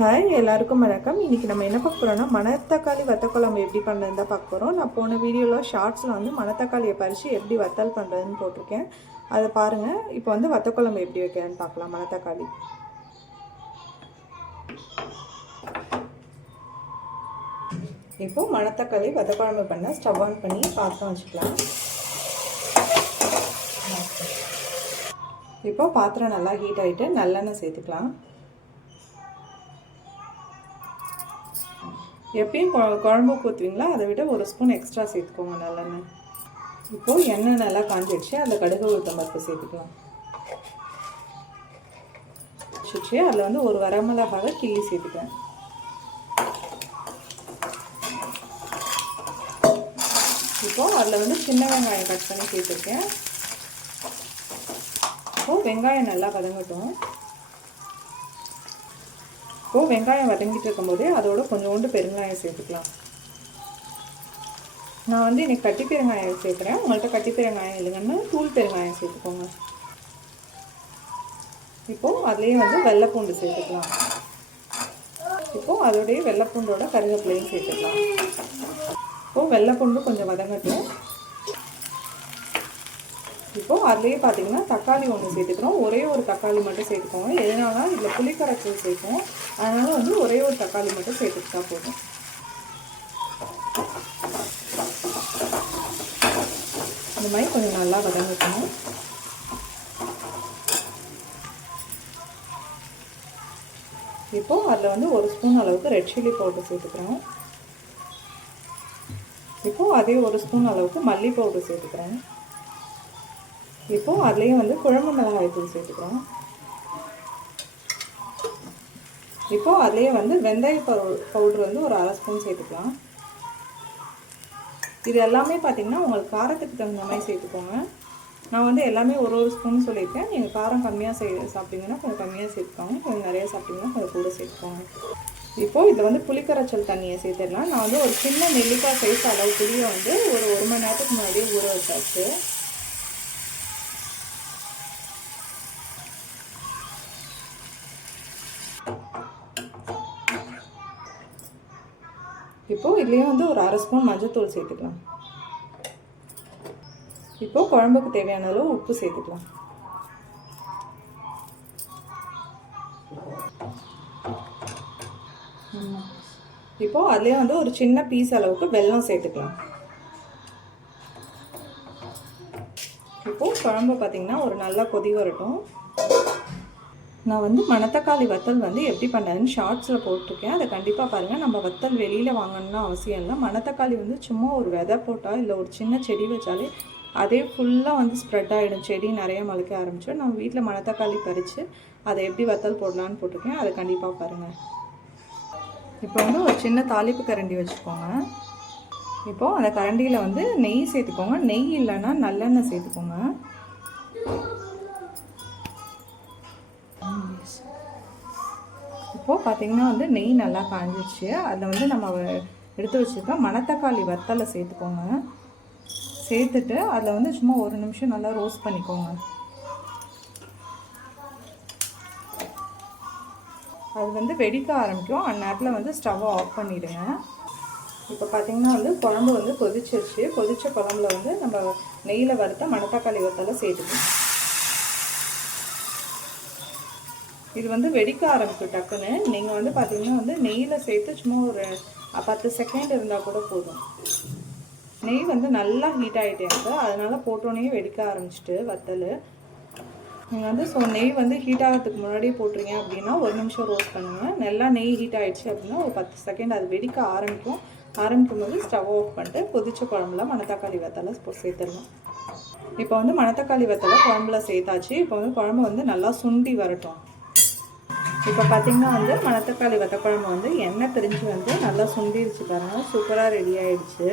Hi எல்லாருக்கும் வணக்கம். இன்றைக்கி நம்ம என்ன பார்க்க போகிறோம்னா மணத்தக்காளி வத்தல் குழம்பு எப்படி பண்ணுறதுன்னு தான் பார்க்க போகிறோம். நான் போன வீடியோவில் ஷார்ட்ஸில் வந்து மணத்தக்காளியை பறித்து எப்படி வத்தல் பண்ணுறதுன்னு போட்டிருக்கேன். அதை பாருங்கள். இப்போ வந்து வத்தல் குழம்பு எப்படி வைக்கிறேன்னு பார்க்கலாம். மணத்தக்காளி இப்போது மணத்தக்காளி வத்தல் குழம்பு பண்ண ஸ்டவ் ஆன் பண்ணி பாத்திரம் வச்சுக்கலாம். இப்போது பாத்திரம் நல்லா ஹீட் ஆகிட்டு நல்லெண்ணெய் சேர்த்துக்கலாம். எப்பயும் குழம்பு ஊற்றுவீங்களா, அதை விட ஒரு ஸ்பூன் எக்ஸ்ட்ரா சேர்த்துக்கோங்க நல்லெண்ணெய். இப்போது எண்ணெய் நல்லா காஞ்சிடுச்சு. அதில் கடுகு உளுத்தம் பருப்பு சேர்த்துக்கலாம். வச்சுச்சு அதில் வந்து ஒரு வரமிளகாவை கிள்ளி சேர்த்துக்கிறேன். இப்போது அதில் வந்து சின்ன வெங்காயம் கட் பண்ணி சேர்த்துருக்கேன். இப்போது வெங்காயம் நல்லா வதங்கட்டும். இப்போது வெங்காயம் வதங்கிட்டு இருக்கும்போதே அதோட கொஞ்சோண்டு பெருங்காயம் சேர்த்துக்கலாம். நான் வந்து இன்றைக்கி கட்டி பெருங்காயம் சேர்க்குறேன். உங்கள்கிட்ட கட்டி பெருங்காயம் இல்லைங்கன்னா தூள் பெருங்காயம் சேர்த்துக்கோங்க. இப்போது அதுலேயே வந்து வெள்ளைப்பூண்டு சேர்த்துக்கலாம். இப்போது அதோடைய வெள்ளைப்பூண்டோட கருவேப்பிலையும் சேர்த்துக்கலாம். இப்போது வெள்ளைப்பூண்டு கொஞ்சம் வதங்கட்டும். இப்போது அதுலேயே பார்த்தீங்கன்னா தக்காளி ஒன்று சேர்த்துக்கிறோம். ஒரே ஒரு தக்காளி மட்டும் சேர்த்துக்கோங்க. எதனால இதில் புளிக்கரைச்சல் சேர்க்கும், அதனால் வந்து ஒரே ஒரு தக்காளி மட்டும் சேர்த்துக்கிட்டா போதும். இந்த மாதிரி கொஞ்சம் நல்லா வதங்கணும். இப்போது அதில் வந்து ஒரு ஸ்பூன் அளவுக்கு ரெட் சில்லி பவுடர் சேர்த்துக்கிறோம். இப்போது அதே ஒரு ஸ்பூன் அளவுக்கு மல்லி பவுடர் சேர்த்துக்கிறேன். இப்போது அதுலேயே வந்து குழம்பு மிளகாய் தூள் சேர்த்துக்கிறோம். இப்போது அதுலேயே வந்து வெந்தய பவுட்ரு வந்து ஒரு அரை ஸ்பூன் சேர்த்துக்கலாம். இது எல்லாமே பார்த்திங்கன்னா உங்களுக்கு காரத்துக்கு தகுந்த மாதிரி சேர்த்துக்கோங்க. நான் வந்து எல்லாமே ஒரு ஸ்பூன் சொல்லியிருக்கேன். நீங்கள் காரம் கம்மியாக சாப்பிட்டீங்கன்னா கொஞ்சம் கம்மியாக சேர்த்துக்கோங்க. கொஞ்சம் நிறையா சாப்பிட்டீங்கன்னா கொஞ்சம் கூட சேர்த்துக்கோங்க. இப்போது இதில் வந்து புளிக்கரைச்சல் தண்ணியை சேர்த்துடலாம். நான் வந்து ஒரு சின்ன நெல்லிக்காய் சைஸ் அளவு புளியை வந்து ஒரு மணி நேரத்துக்கு முன்னாடியே ஊற வச்சாச்சு. இப்போது இதுலேயே வந்து ஒரு அரை ஸ்பூன் மஞ்சள்தூள் சேர்த்துக்கலாம். இப்போது குழம்புக்கு தேவையான அளவு உப்பு சேர்த்துக்கலாம். இப்போது அதுலேயே வந்து ஒரு சின்ன பீஸ் அளவுக்கு வெல்லம் சேர்த்துக்கலாம். இப்போது குழம்பு பார்த்திங்கன்னா ஒரு நல்லா கொதி வரட்டும். நான் வந்து மணத்தக்காளி வத்தல் வந்து எப்படி பண்ணுறதுன்னு ஷார்ட்ஸில் போட்டிருக்கேன். அதை கண்டிப்பாக பாருங்கள். நம்ம வத்தல் வெளியில் வாங்கணும்னு அவசியம் இல்லை. மணத்தக்காளி வந்து சும்மா ஒரு விதை போட்டால் இல்லை ஒரு சின்ன செடி வச்சாலே அதே ஃபுல்லாக வந்து ஸ்ப்ரெட் ஆகிடும். செடி நிறைய முளைக்க ஆரம்பிச்சிடும். நம்ம வீட்டில் மணத்தக்காளி பறித்து அதை எப்படி வத்தல் போடலான்னு போட்டிருக்கேன். அதை கண்டிப்பாக பாருங்கள். இப்போ வந்து ஒரு சின்ன தாளிப்பு கரண்டி வச்சுக்கோங்க. இப்போது அந்த கரண்டியில் வந்து நெய் சேர்த்துக்கோங்க. நெய் இல்லைன்னா நல்லெண்ணெய் சேர்த்துக்கோங்க. இப்போது பார்த்திங்கன்னா வந்து நெய் நல்லா காஞ்சிச்சு. அதில் வந்து நம்ம எடுத்து வச்சுருக்க மணத்தக்காளி வத்தலை சேர்த்துக்கோங்க. சேர்த்துட்டு அதில் வந்து சும்மா ஒரு நிமிஷம் நல்லா ரோஸ்ட் பண்ணிக்கோங்க. அது வந்து வெடிக்க ஆரம்பிக்கும். அந்த நேரத்தில் வந்து ஸ்டவ்வை ஆஃப் பண்ணிவிடுங்க. இப்போ பார்த்திங்கன்னா வந்து குழம்பு வந்து கொதிச்சிருச்சு. கொதித்த குழம்புல வந்து நம்ம நெய்யில் வறுத்த மணத்தக்காளி வத்தலை சேர்த்துக்கணும். இது வந்து வெடிக்க ஆரம்பிக்கும் டக்குன்னு. நீங்கள் வந்து பார்த்திங்கன்னா வந்து நெய்யில் சேர்த்து சும்மா ஒரு 10 செகண்ட் இருந்தால் கூட போதும். நெய் வந்து நல்லா ஹீட் ஆகிட்டேங்க. அதனால் போட்டோன்னே வெடிக்க ஆரம்பிச்சிட்டு வத்தல். நீங்கள் வந்து நெய் வந்து ஹீட் ஆகிறதுக்கு முன்னாடியே போட்டுறீங்க அப்படின்னா ஒரு நிமிஷம் ரோஸ்ட் பண்ணுங்கள். நல்லா நெய் ஹீட் ஆகிடுச்சு அப்படின்னா ஒரு 10 செகண்ட் அது வெடிக்க ஆரம்பிக்கும் போது ஸ்டவ் ஆஃப் பண்ணிட்டு கொதிச்ச குழம்புல மணத்தக்காளி வத்தலை சேர்த்துடலாம். இப்போ வந்து மணத்தக்காளி வத்தலை குழம்புல சேர்த்தாச்சு. இப்போ வந்து குழம்பு வந்து நல்லா சுண்டி வரட்டும். இப்போ பார்த்திங்கன்னா வந்து மணத்தக்காளி வத்தக்குழம்பு வந்து எண்ணெய் பிரிஞ்சு வந்து நல்லா சுண்டிடுச்சு பாருங்கள். சூப்பராக ரெடி ஆகிடுச்சு.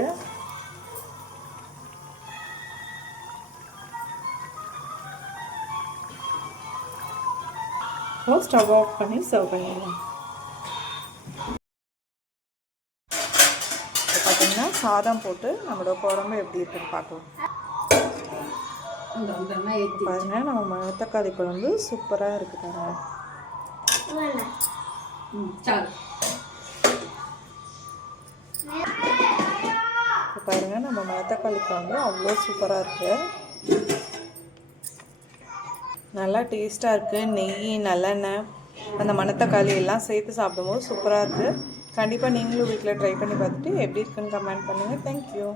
இப்போ ஸ்டவ் ஆஃப் பண்ணி சர்வ் பண்ணிடலாம். இப்போ பார்த்திங்கன்னா சாதம் போட்டு நம்மளோட குழம்பு எப்படி இருக்குன்னு பார்க்கலாம். பாருங்கள் நம்ம மணத்தக்காளி குழம்பு சூப்பராக இருக்குது பாருங்கள். சால் இப்போ பாருங்கள் நம்ம மணத்தக்காளி குழம்பு அவ்வளோ சூப்பராக இருக்குது, நல்லா டேஸ்ட்டாக இருக்குது. நெய் நல்லெண்ணெய் அந்த மணத்தக்காளி எல்லாம் சேர்த்து சாப்பிடும்போது சூப்பராக இருக்குது. கண்டிப்பாக நீங்களும் வீட்டில் ட்ரை பண்ணி பார்த்துட்டு எப்படி இருக்குன்னு கமெண்ட் பண்ணுங்கள். தேங்க்யூ.